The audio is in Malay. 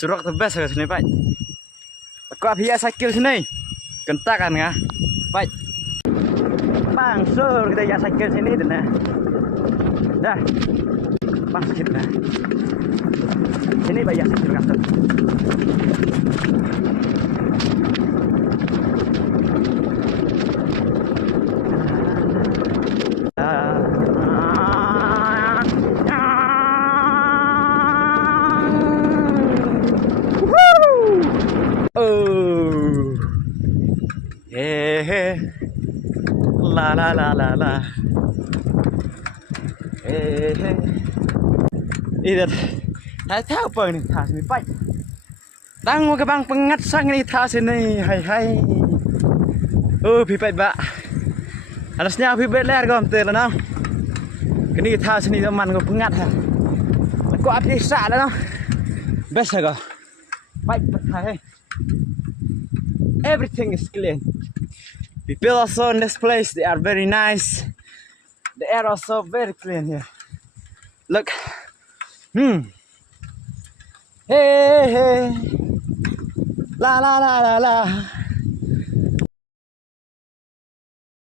Surak the best sini Pak. Aku api cycle sini. Kentakan ya. Pak. Bang, sur kita ya cycle sini tu nah. Dah. Bang sikit nah. Sini Pak ya cycle kat. Oh, yeah, la la la la la, yeah. Ini dah tahu apa ni tas ni Pak. Tangguh ke bang pengat sang ni tas ni, hai. Oh, pipet Pak. Harusnya pipet leher kau ambil lah nah. Kini tas ni teman kau pengat ha. Kau api sak lah nah. Best kau. Pak, hai. Everything is clean. People also in this place, they are very nice. The air also very clean here. Look. Hey. La la la la la.